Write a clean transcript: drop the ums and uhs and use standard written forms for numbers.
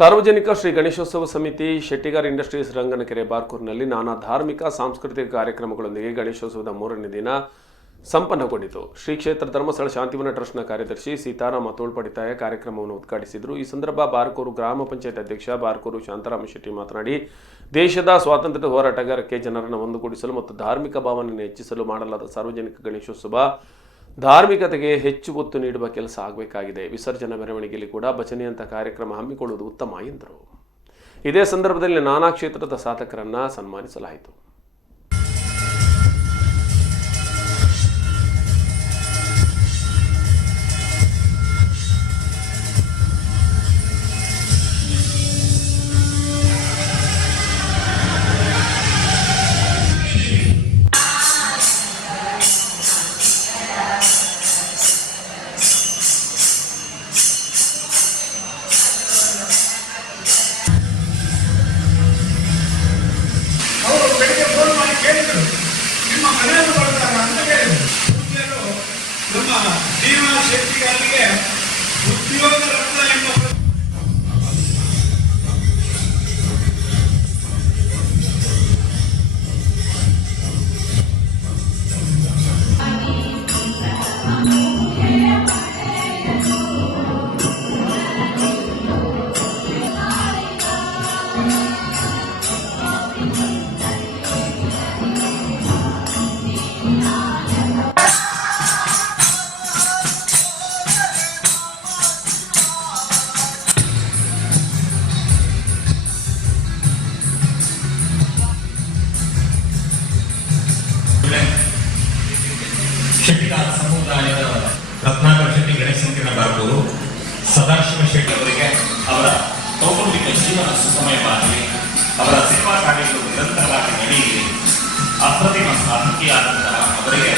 ಸಾರ್ವಜನಿಕ ಶ್ರೀ ಗಣೇಶೋತ್ಸವ ಸಮಿತಿ ಶೆಟ್ಟಿಗಾರ್ ಇಂಡಸ್ಟ್ರೀಸ್ ರಂಗನಕೆರೆ ಬಾರ್ಕೂರಿನಲ್ಲಿ ನಾನಾ ಧಾರ್ಮಿಕ ಸಾಂಸ್ಕೃತಿಕ ಕಾರ್ಯಕ್ರಮಗಳೊಂದಿಗೆ ಗಣೇಶೋತ್ಸವದ 3ನೇ ದಿನ ಸಂಪನ್ನಗೊಂಡಿತು. ಶ್ರೀ ಕ್ಷೇತ್ರ ಧರ್ಮಸ್ಥಳ ಶಾಂತಿವನ ಟ್ರಸ್ಟ್ನ ಕಾರ್ಯದರ್ಶಿ ಸೀತಾರಾಮ ತೋಳ್ಪಡಿತಾಯ ಕಾರ್ಯಕ್ರಮವನ್ನು ಉದ್ಘಾಟಿಸಿದರು. ಈ ಸಂದರ್ಭ ಬಾರ್ಕೂರು ಗ್ರಾಮ ಪಂಚಾಯತ್ ಅಧ್ಯಕ್ಷ ಬಾರ್ಕೂರು ಶಾಂತಾರಾಮ ಶೆಟ್ಟಿ ಮಾತನಾಡಿ, ದೇಶದ ಸ್ವಾತಂತ್ರ್ಯ ಹೋರಾಟಗಾರಕ್ಕೆ ಜನರನ್ನು ಒಂದುಗೂಡಿಸಲು ಮತ್ತು ಧಾರ್ಮಿಕ ಭಾವನೆಯನ್ನು ಹೆಚ್ಚಿಸಲು ಮಾಡಲಾದ ಸಾರ್ವಜನಿಕ ಗಣೇಶೋತ್ಸವ ಧಾರ್ಮಿಕತೆಗೆ ಹೆಚ್ಚು ಒತ್ತು ನೀಡುವ ಕೆಲಸ ಆಗಬೇಕಾಗಿದೆ. ವಿಸರ್ಜನಾ ಮೆರವಣಿಗೆಯಲ್ಲಿ ಕೂಡ ಭಜನೆಯಂಥ ಕಾರ್ಯಕ್ರಮ ಹಮ್ಮಿಕೊಳ್ಳುವುದು ಉತ್ತಮ ಎಂದರು. ಇದೇ ಸಂದರ್ಭದಲ್ಲಿ ನಾನಾ ಕ್ಷೇತ್ರದ ಸಾಧಕರನ್ನು ಸನ್ಮಾನಿಸಲಾಯಿತು. ಶೆಟ್ಟಿಗಾರರಿಗೆ ಉದ್ಯೋಗ ರತ್ನ ಎಂಬ ಶೆಟ್ಟಿಗಾರ ಸಮುದಾಯದ ರತ್ನಾಕರ್ ಶೆಟ್ಟಿ ಗಣೇಶ ಸಂಕೀರ್ಣ ಬಾರ್ಕೂರು ಸದಾಶಿವ ಶೆಟ್ಟಿ ಅವರಿಗೆ ಅವರ ಕೌಟುಂಬಿಕ ಜೀವನ ಸುಸಮಯವಾಗಲಿ, ಅವರ ಸೇವಾ ಕಾರ್ಯಗಳು ನಿರಂತರವಾಗಿ ನಡೆಯಲಿ. ಅಪ್ರತಿಮ ಸಾಧಕಿಯಾದಂತಹ ಅವರಿಗೆ